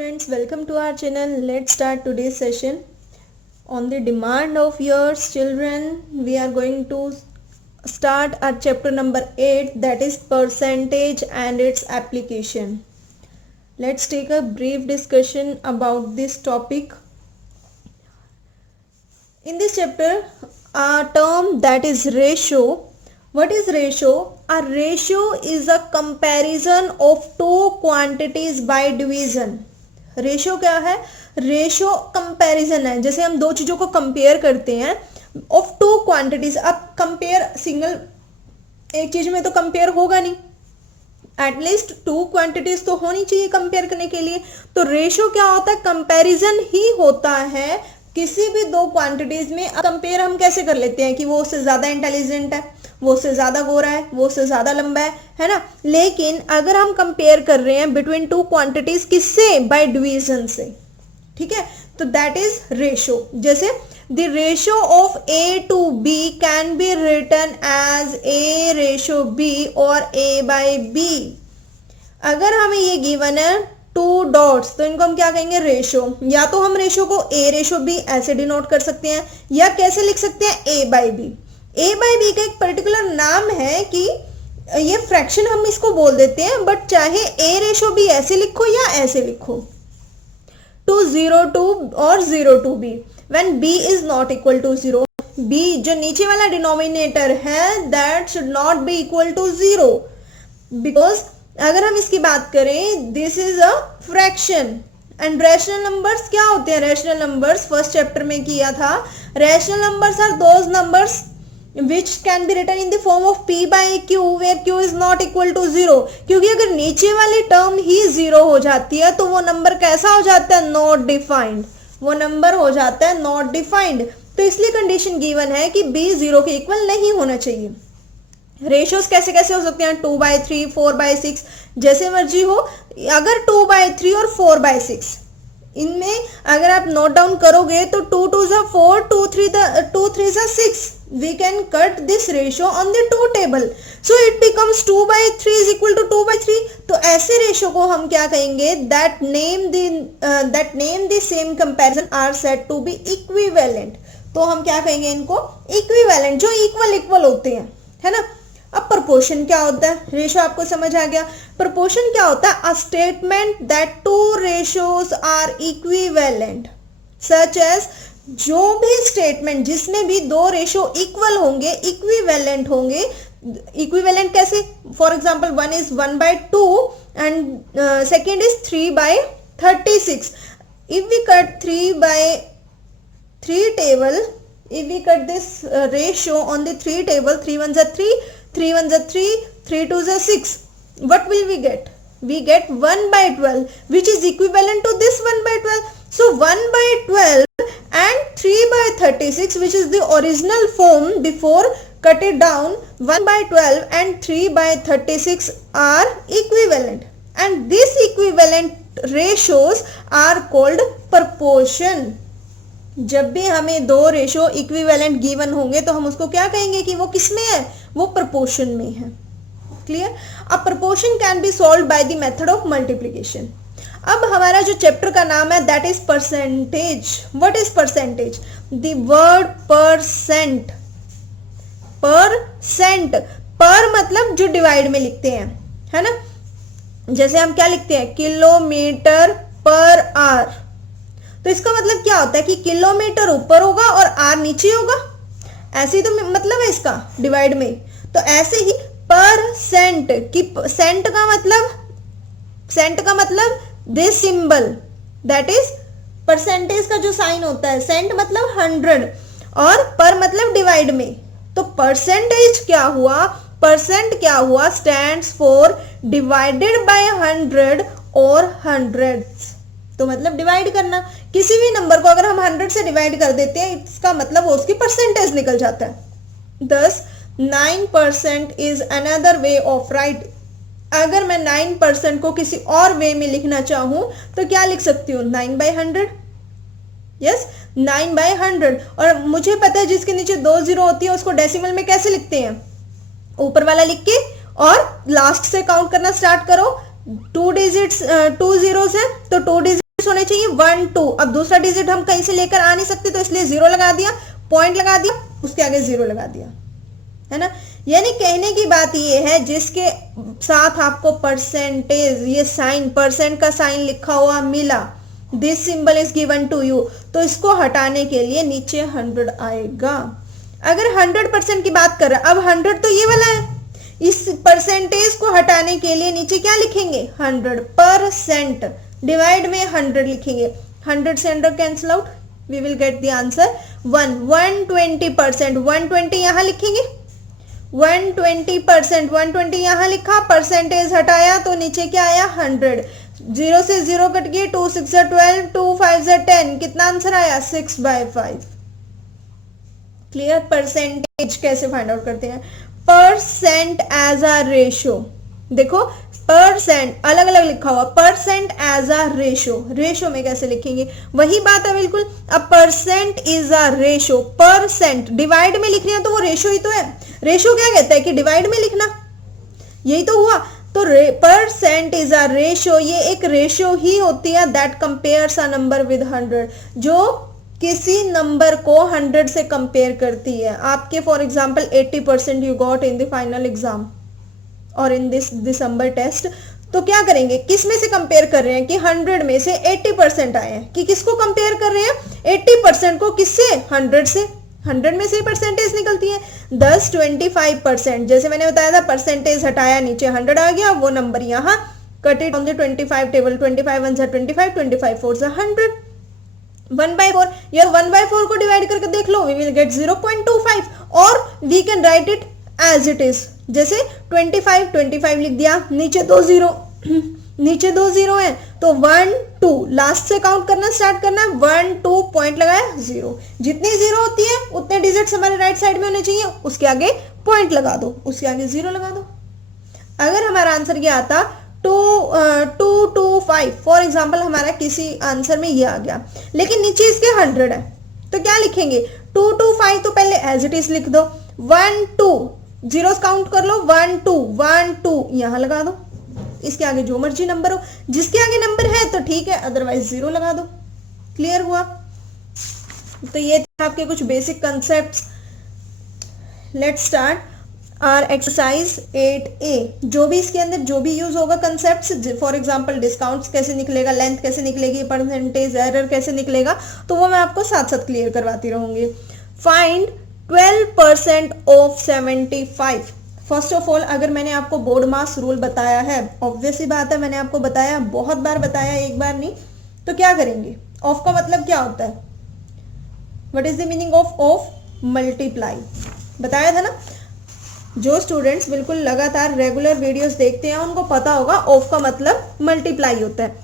students, welcome to our channel. Let's start today's session. On the demand of yours children, we are going to start our chapter number 8, that is percentage and its application. Let's take a brief discussion about this topic. In this chapter, a term that is ratio. What is ratio? A ratio is a comparison of two quantities by division. Ratio क्या है? Ratio comparison है. जैसे हम दो चीजों को compare करते हैं ऑफ टू क्वांटिटीज. अब कंपेयर सिंगल एक चीज में तो कंपेयर होगा नहीं, एटलीस्ट टू क्वांटिटीज तो होनी चाहिए कंपेयर करने के लिए. तो रेशियो क्या होता है? कंपैरिजन ही होता है किसी भी दो क्वांटिटीज में. कंपेयर हम कैसे कर लेते हैं कि वो उससे ज्यादा इंटेलिजेंट है, वो उससे ज्यादा गोरा है, वो उससे ज्यादा लंबा है ना. लेकिन अगर हम कंपेयर कर रहे हैं बिटवीन टू क्वांटिटीज, किससे? बाय डिवीजन से. ठीक है, तो दैट इज रेशियो. जैसे the ratio of A to B can be written as A ratio B और ए बाय बी. अगर हमें ये गिवन है टू डॉट्स, तो इनको हम क्या कहेंगे? रेशियो. या तो हम रेशियो को ए रेशियो बी ऐसे डिनोट कर सकते हैं, या कैसे लिख सकते हैं? ए बाय बी. ए बाय बी का एक पर्टिकुलर नाम है कि ये फ्रैक्शन हम इसको बोल देते हैं, बट चाहे ए रेशियो बी ऐसे लिखो या ऐसे लिखो, 2:0 और 0 B, when B is not equal to 0. B जो नीचे वाला डिनोमिनेटर है that should not be equal to 0, because अगर हम इसकी बात करें this is a fraction. And rational numbers क्या होते हैं? रैशनल नंबर्स फर्स्ट चैप्टर में किया था. Rational numbers are those numbers which can be written in the form of p by q where q is not equal to 0. क्योंकि अगर नीचे वाली टर्म ही 0 हो जाती है तो वो नंबर कैसा हो जाता है? Not defined. वो नंबर हो जाता है नॉट डिफाइंड. तो इसलिए कंडीशन गिवन है कि b 0 के इक्वल नहीं होना चाहिए. रेशियोज कैसे कैसे हो सकते हैं? 2/3, 4/6, जैसे मर्जी हो. अगर 2/3 और 4/6 इनमें अगर आप नोट डाउन करोगे तो 2 2s are 4, 2 3s are 6. We can cut this ratio on the 2 table. So it becomes 2/3 is equal to 2/3. तो ऐसे रेशियो को हम क्या कहेंगे? That name the same comparison are said to be equivalent. तो हम क्या कहेंगे इनको? इक्विवेलेंट, जो इक्वल होते हैं, है ना. अब प्रोपोर्शन क्या होता है? रेशियो आपको समझ आ गया. प्रोपोर्शन क्या होता है? A statement that two ratios are equivalent, such as जो भी स्टेटमेंट जिसमें भी दो रेशियो इक्वल होंगे, इक्विवेलेंट होंगे. इक्विवेलेंट कैसे? For example 1 is 1/2 and second is 3/36. If we cut 3/3 table, if we cut this ratio on the 3 table, 3 1s are 3, 3 1s are 3, 3 2s are 6. What will we get? We get 1/12, which is equivalent to this 1/12. So 1/12 and 3/36, which is the original form before cut it down, 1/12 and 3/36 are equivalent, and these equivalent ratios are called proportion. जब भी हमें दो ratio equivalent given होंगे तो हम उसको क्या कहेंगे कि वो किस में है? वो प्रोपोर्शन में है. क्लियर? अब proportion can be solve by the method of multiplication. अब हमारा जो चैप्टर का नाम है that is percentage. What is percentage? The word percent. Percent, पर मतलब जो डिवाइड में लिखते हैं, है ना. जैसे हम क्या लिखते हैं? Kilometre per hour. तो इसका मतलब क्या होता है कि किलोमीटर ऊपर होगा और आर नीचे होगा. ऐसे ही तो मतलब है इसका डिवाइड में. तो ऐसे ही परसेंट की सेंट का मतलब this symbol, that is percentage का जो साइन होता है. सेंट मतलब 100 और पर मतलब डिवाइड में. तो परसेंटेज क्या हुआ? परसेंट क्या हुआ? स्टैंड्स फॉर डिवाइडेड बाय 100 और हंड्रेड्स. तो मतलब डिवाइड करना. किसी भी नंबर को अगर हम 100 से डिवाइड कर देते हैं इसका मतलब वो उसकी परसेंटेज निकल जाता है. दस 9% is another way of right. अगर मैं 9% को किसी और वे में लिखना चाहूं तो क्या लिख सकती हूँ? 9/100. यस, 9/100. और मुझे पता है जिसके नीचे 2 0 होती है उसको डेसिमल में कैसे लिखते हैं? ऊपर वाला लिख के और लास्ट से काउंट करना स्टार्ट करो. 2 डिजिट्स 2 zeros है तो 2 डिजिट होने चाहिए 1 2। अब दूसरा डिजिट हम कहीं से लेकर आ नहीं सकते, तो इसलिए 0 लगा दिया, पॉइंट लगा दिया, उसके आगे 0 लगा दिया, है ना। यानी कहने की बात ये है, जिसके साथ आपको परसेंटेज, ये साइन, परसेंट का साइन लिखा हुआ मिला, this symbol is given to you, तो इसको हटाने के लिए नीचे 100 आएगा। अगर 100% की बात कर रहे हैं, अब 100 तो ये वाला है, इस परसेंटेज को हटाने के लिए नीचे क्या लिखेंगे 100%, डिवाइड में 100 लिखेंगे, 100 से 100 cancel out, we will get the answer 1। 120%, 120 यहां लिखेंगे, 120%, 120 यहां लिखा, परसेंटेज हटाया तो नीचे क्या आया 100, 0 से 0 कट गए, 2 6 12, 2 5 10, कितना आंसर आया 6/5। क्लियर। परसेंटेज कैसे फाइंड आउट करते हैं, परसेंट एज अ रेशो, देखो परसेंट अलग अलग लिखा हुआ, percent as a ratio, ratio में कैसे लिखेंगे, वही बात है बिल्कुल। अब percent is a ratio, percent divide में लिख रहे हैं तो वो रेशो ही तो है, रेशो क्या कहता है कि डिवाइड में लिखना, यही तो हुआ। तो परसेंट इज अ रेशो, ये एक रेशो ही होती है that compares a number with 100, जो किसी नंबर को 100 से कंपेयर करती है। आपके for example 80% you got in the final exam और इन दिस दिसंबर टेस्ट, तो क्या करेंगे, किस में से कंपेयर कर रहे हैं कि 100 में से 80% आए हैं, कि किसको कंपेयर कर रहे हैं 80% को, किससे 100 से, 100 में से परसेंटेज निकलती है 10 25%, जैसे मैंने बताया था परसेंटेज हटाया नीचे 100 आ गया, वो नंबर यहाँ cut it on the 25 table, 25 1 25, 25 4 100, 1/4, या 1/4 को डिवाइड करके देख लो, वी विल गेट 0.25, और we can write it as it is, जैसे 25 लिख दिया, नीचे 2 0 नीचे 2 0 है तो 1 2 लास्ट से काउंट करना स्टार्ट करना, 1 2 पॉइंट लगाया 0, जितनी 0 होती है उतने डिजिट्स हमारे राइट साइड में होने चाहिए, उसके आगे पॉइंट लगा दो, उसके आगे 0 लगा दो। अगर हमारा आंसर ये आता 225 फॉर एग्जाम्पल, हमारा किसी आंसर में ये आ गया, लेकिन नीचे इसके 100 है, तो क्या लिखेंगे 225, तो पहले एज इट इज लिख दो, 1 2 जीरोस काउंट कर लो, 1 2 1 2 यहां लगा दो, इसके आगे जो मर्जी नंबर हो, जिसके आगे नंबर है तो ठीक है, अदरवाइज 0 लगा दो। क्लियर हुआ। तो ये थे आपके कुछ basic concepts. Let's start our exercise 8A। जो भी इसके अंदर जो भी यूज होगा कंसेप्ट्स, फॉर एग्जांपल डिस्काउंट्स कैसे निकलेगा, लेंथ कैसे निकलेगी, परसेंटेज एरर कैसे निकलेगा, तो वो मैं आपको साथ साथ क्लियर करवाती रहूंगी। Find 12% of 75। First of all, अगर मैंने आपको बोर्ड मास रूल बताया है, ऑब्वियस ही बात है, मैंने आपको बताया, बहुत बार बताया, एक बार नहीं, तो क्या करेंगे, ऑफ का मतलब क्या होता है, what is the meaning of multiply, बताया था ना। जो स्टूडेंट्स बिल्कुल लगातार रेगुलर वीडियोस देखते हैं उनको पता होगा ऑफ का मतलब मल्टीप्लाई होता है।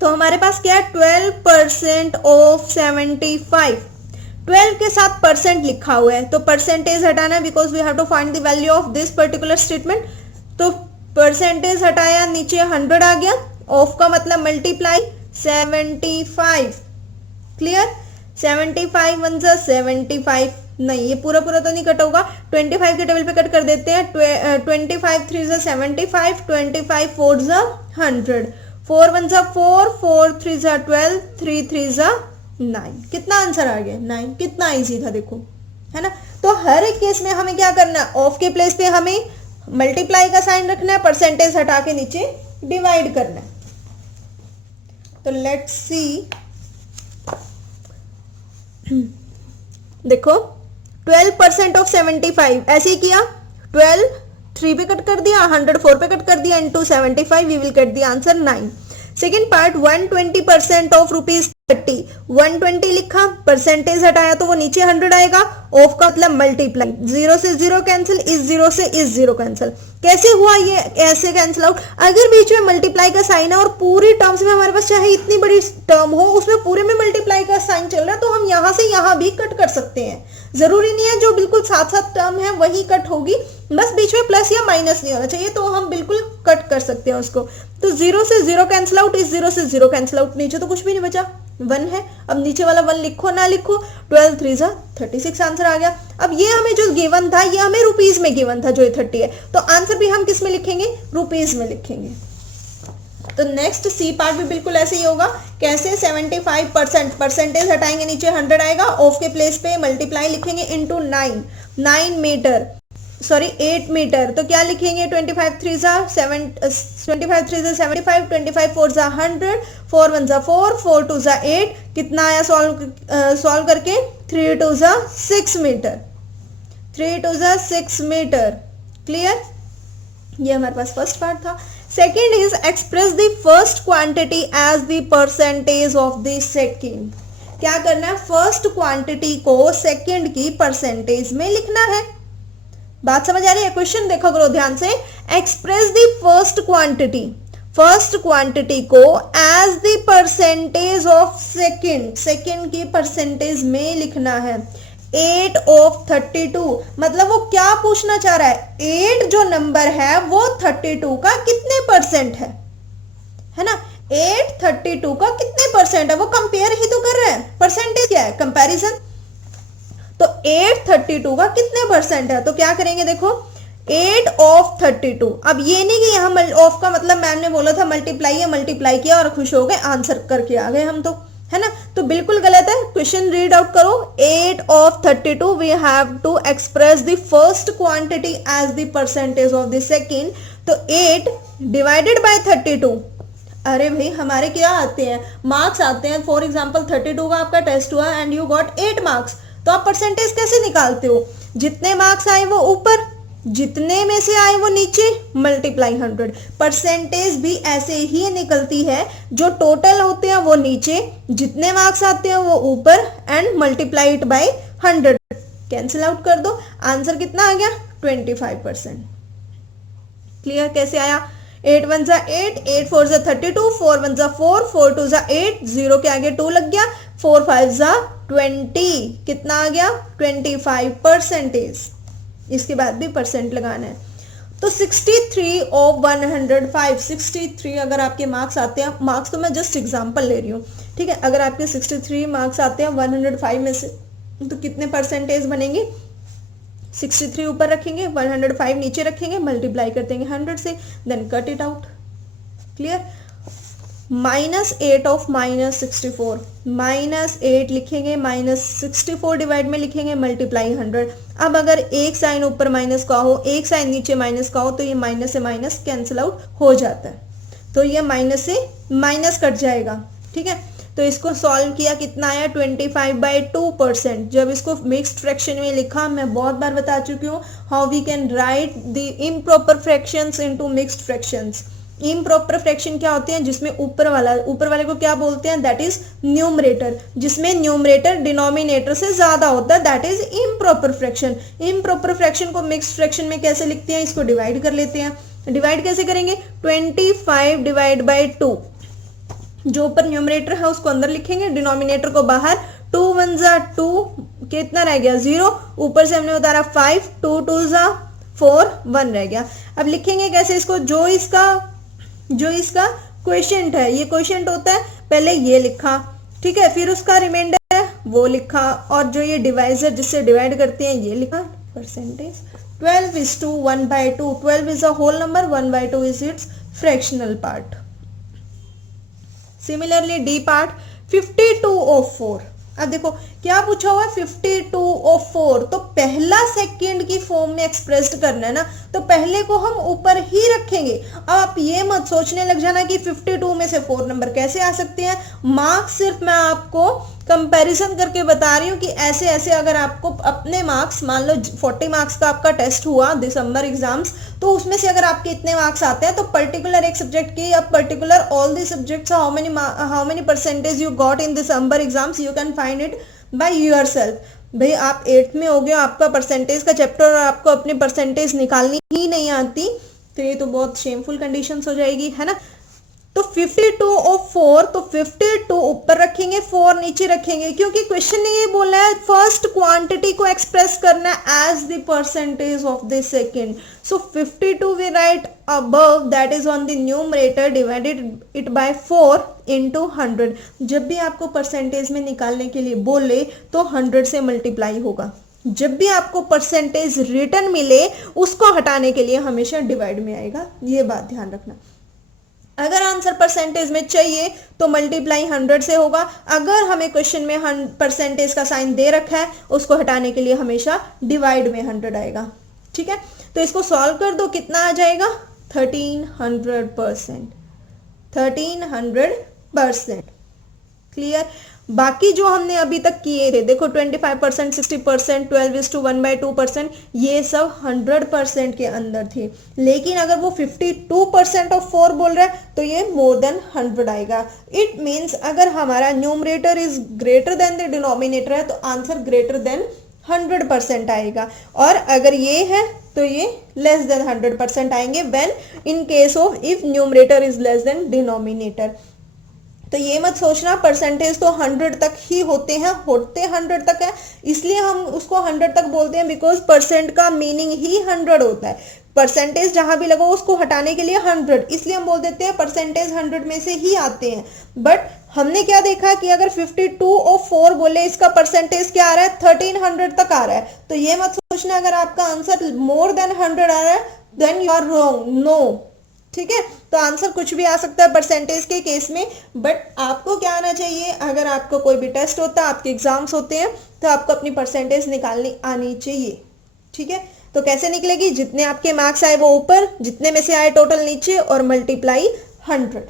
तो हमारे पास क्या है 12% ऑफ 75, 12 के साथ परसेंट लिखा हुआ है, तो परसेंटेज हटाना है because we have to find the value of this particular statement, तो परसेंटेज हटाया, नीचे 100 आ गया, ऑफ का मतलब मल्टीप्लाई 75। क्लियर। 75 1 जा 75, नहीं ये पूरा पूरा तो नहीं कट होगा, 25 के टेबल पे कट कर देते हैं, 25 3 जा 75, 25 4 जा 100, 4 1 जा 4, 4 3 जा 12, 3 3 जा 9, कितना आंसर आ गया 9, कितना इजी था देखो, है ना। तो हर एक केस में हमें क्या करना है, ऑफ के प्लेस पे हमें मल्टीप्लाई का साइन रखना है, परसेंटेज हटा के नीचे डिवाइड करना है। तो लेट्स सी, देखो 12% ऑफ 75 ऐसे ही किया, 12 3 पे कट कर दिया, 100 4 पे कट कर दिया, into 75 we will get the answer 9। Second part 120% of rupees 30, 120 लिखा, परसेंटेज हटाया तो वो नीचे 100 आएगा, ऑफ का मतलब मल्टीप्लाई, 0 से 0 कैंसिल, इस 0 से इस 0 कैंसिल, कैसे हुआ ये ऐसे कैंसिल आउट, अगर बीच में मल्टीप्लाई का साइन है और पूरी टर्म्स में हमारे पास चाहे इतनी बड़ी टर्म हो उसमें पूरे में मल्टीप्लाई का साइन चल रहा है, तो हम यहां से यहां भी कट कर सकते हैं, जरूरी नहीं है जो बिल्कुल साथ साथ टर्म है वही कट होगी, बस बीच में प्लस या माइनस नहीं होना चाहिए, तो हम बिल्कुल कट कर सकते हैं उसको। तो 0 से 0 कैंसिल आउट, इस 0 से 0 कैंसिल आउट, नीचे तो कुछ भी नहीं बचा, 1 है, अब नीचे वाला 1 लिखो ना लिखो, 12 3 जा 36 आंसर आ गया। अब ये हमें जो गिवन था ये हमें रुपीज में गिवन था, जो ये 30 है, तो आंसर भी हम किस में लिखेंगे, रुपीज में लिखेंगे। तो नेक्स्ट सी पार्ट भी बिल्कुल ऐसे ही होगा। कैसे? 75% परसेंटेज हटाएंगे, नीचे 100 आएगा, ऑफ के प्लेस पे मल्टीप्लाई लिखेंगे इनटू 9 मीटर, सॉरी 8 मीटर, तो क्या लिखेंगे? 25 3 जा 75, 25 4 जा 100, 4 1 जा 4, 4 2 जा 8, कितना आया सॉल्व करके? 3 2 जा 6 मीटर, 3 2 जा 6 मीटर। क्लियर? ये हमारे पास फर्स्ट पार्ट था। Second is express the first quantity as the percentage of the second. क्या करना है? फर्स्ट क्वांटिटी को सेकेंड की परसेंटेज में लिखना है। बात समझ आ रही है? क्वेश्चन देखो करो ध्यान से। एक्सप्रेस द फर्स्ट क्वांटिटी को as the percentage of second, second की परसेंटेज में लिखना है। 8 of 32, मतलब वो क्या पूछना चाह रहा है? 8 जो नंबर है वो 32 का कितने परसेंट है ना? 8 32 का कितने परसेंट है? वो कंपेयर ही तो कर रहा है, परसेंटेज क्या है? कंपैरिजन। तो 8 32 का कितने परसेंट है? तो क्या करेंगे? देखो 8 of 32। अब ये नहीं कि यहाँ ऑफ का मतलब मैम ने बोला था मल्टीप्लाई किया और खुश हो गए, आंसर करके आ गए हम तो, है ना? तो बिल्कुल गलत है। क्वेश्चन रीड आउट करो। 8 of 32 we have to express the first quantity as the percentage of the second. तो 8 डिवाइडेड बाय 32। अरे भाई हमारे क्या आते हैं? मार्क्स आते हैं। फॉर एग्जाम्पल 32 का आपका टेस्ट हुआ एंड यू गॉट 8 मार्क्स, तो आप परसेंटेज कैसे निकालते हो? जितने मार्क्स आए वो ऊपर, जितने में से आए वो नीचे, मल्टीप्लाई 100। परसेंटेज भी ऐसे ही निकलती है, जो टोटल होते हैं वो नीचे, जितने मार्क्स आते हैं वो ऊपर, and multiply it by 100। Cancel out कर दो, आंसर कितना आ गया? 25%। क्लियर? कैसे आया? 8 1 जा 8, 8 4 जा 32, 4 1 जा 4, 4 2 जा 8, 0 के आगे 2 लग गया, 4 5 जा 20, कितना आ गया? 25%। इसके बाद भी परसेंट लगाना है। तो 63 of 105, 63 अगर आपके मार्क्स आते हैं, मार्क्स तो मैं जस्ट एग्जांपल ले रही हूँ, ठीक है? अगर आपके 63 मार्क्स आते हैं 105 में से, तो कितने परसेंटेज बनेंगे? 63 ऊपर रखेंगे, 105 नीचे रखेंगे, मल्टीप्लाई कर देंगे 100 से, then cut it out. Clear? -8 of -64, -8 लिखेंगे, -64 डिवाइड में लिखेंगे, मल्टीप्लाई 100। अब अगर एक साइन ऊपर माइनस का हो, एक साइन नीचे माइनस का हो, तो ये माइनस से माइनस कैंसिल आउट हो जाता है, तो ये माइनस से माइनस कट जाएगा। ठीक है? तो इसको सॉल्व किया, कितना आया? 25/2%। जब इसको मिक्स्ड फ्रैक्शन में लिखा, मैं बहुत बार बता चुकी हूँ how we can write the improper fractions into mixed fractions. Improper fraction क्या होते हैं? जिसमें ऊपर वाले को क्या बोलते हैं? That is numerator. जिसमें न्यूमरेटर डिनोमिनेटर से ज्यादा होता है, that is improper fraction. Improper fraction को मिक्स्ड फ्रैक्शन में कैसे लिखते हैं? इसको डिवाइड कर लेते हैं। डिवाइड कैसे करेंगे? 25 डिवाइड बाई 2, जो ऊपर न्यूमरेटर है उसको अंदर लिखेंगे, डिनोमिनेटर को बाहर। 2 1 जा 2, कितना रह गया? 0। ऊपर से हमने उतारा 5, 2 2 जा 4, 1 रह गया। अब लिखेंगे कैसे इसको? जो इसका क्वोशिएंट है, ये क्वोशिएंट होता है, पहले ये लिखा, ठीक है, फिर उसका रिमाइंडर है वो लिखा, और जो ये डिवाइजर जिससे डिवाइड करते हैं ये लिखा। Percentage 12:1/2, 12 is a whole number, 1/2 is its fractional part. Similarly the part 52 of 4। अब देखो क्या पूछा हुआ है? 52 of 4, तो पहला सेकंड की फॉर्म में एक्सप्रेस्ड करना है ना, तो पहले को हम ऊपर ही रखेंगे। अब आप ये मत सोचने लग जाना कि 52 में से 4 नंबर कैसे आ सकते हैं। मार्क्स सिर्फ मैं आपको कंपैरिजन करके बता रही हूँ कि ऐसे ऐसे अगर आपको अपने मार्क्स, मान लो 40 मार्क्स का आपका टेस्ट हुआ दिसंबर एग्जाम्स, तो उसमें से अगर आपके इतने मार्क्स आते हैं, तो पर्टिकुलर एक सब्जेक्ट की, अब particular all the subjects how many percentage you got in December exams, you can find it by yourself. भाई आप 8th में हो गए, आपका परसेंटेज का चैप्टर और आपको अपनी परसेंटेज निकालनी ही नहीं आती, तो ये तो बहुत शेमफुल कंडीशंस हो जाएगी, है ना। तो 52 of 4, तो 52 ऊपर रखेंगे, 4 नीचे रखेंगे, क्योंकि क्वेश्चन ने ये बोला है फर्स्ट क्वांटिटी को एक्सप्रेस करना as the percentage of the second. So 52 we write above, that is on the numerator, divided it by 4 into 100। जब भी आपको परसेंटेज में निकालने के लिए बोले तो 100 से मल्टीप्लाई होगा। जब भी आपको परसेंटेज रिटर्न मिले, उसको हटाने के लिए हमेशा डिवाइड में आएगा, ये बात ध्यान रखना। अगर आंसर परसेंटेज में चाहिए तो मल्टीप्लाई 100 से होगा। अगर हमें क्वेश्चन में परसेंटेज का साइन दे रखा है, उसको हटाने के लिए हमेशा डिवाइड में 100 आएगा। ठीक है, तो इसको सॉल्व कर दो, कितना आ जाएगा 1300%। 1300%। क्लियर। बाकी जो हमने अभी तक किए थे, देखो 25%, 60%, 12:1/2%, ये सब 100% के अंदर थे। लेकिन अगर वो 52% ऑफ 4 बोल रहा है तो ये मोर देन 100 आएगा। इट मीन्स अगर हमारा numerator is greater than the denominator है तो आंसर ग्रेटर देन 100% आएगा। और अगर ये है तो ये लेस देन 100% आएंगे when in case of if numerator is less than denominator. तो ये मत सोचना परसेंटेज तो 100 तक ही होते हैं, होते 100 तक है, इसलिए हम उसको 100 तक बोलते हैं बिकॉज परसेंट का मीनिंग ही 100 होता है। परसेंटेज जहां भी लगा उसको हटाने के लिए 100, इसलिए हम बोल देते हैं परसेंटेज 100 में से ही आते हैं। बट हमने क्या देखा कि अगर 52 और 4 बोले, इसका परसेंटेज क्या आ रहा है 1300 तक आ रहा है। तो ये मत सोचना अगर आपका आंसर मोर देन 100 आ रहा है then you are wrong, no. ठीक है, तो आंसर कुछ भी आ सकता है परसेंटेज के केस में, बट आपको क्या आना चाहिए, अगर आपको कोई भी टेस्ट होता है, आपके एग्जाम्स होते हैं, तो आपको अपनी परसेंटेज निकालनी आनी चाहिए। ठीक है, तो कैसे निकलेगी, जितने आपके मार्क्स आए वो ऊपर, जितने में से आए टोटल नीचे, और मल्टीप्लाई 100।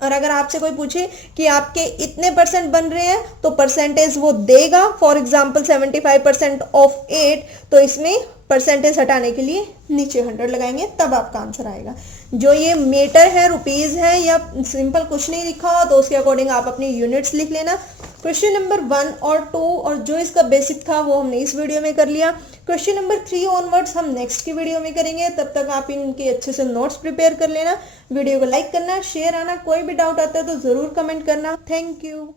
और अगर आपसे कोई पूछे कि आपके इतने परसेंट बन रहे हैं तो परसेंटेज वो देगा, फॉर एग्जाम्पल 75% ऑफ 8, तो इसमें परसेंटेज हटाने के लिए नीचे 100 लगाएंगे, तब आपका आंसर आएगा। जो ये मीटर है, रुपीज है, या सिंपल कुछ नहीं लिखा हो तो उसके अकॉर्डिंग आप अपनी यूनिट्स लिख लेना। क्वेश्चन नंबर 1 और 2 और जो इसका बेसिक था वो हमने इस वीडियो में कर लिया। क्वेश्चन नंबर 3 ऑनवर्ड्स हम नेक्स्ट की वीडियो में करेंगे, तब तक आप इनके अच्छे से नोट्स प्रिपेयर कर लेना। वीडियो को लाइक करना, शेयर आना, कोई भी डाउट आता है तो जरूर कमेंट करना। Thank you.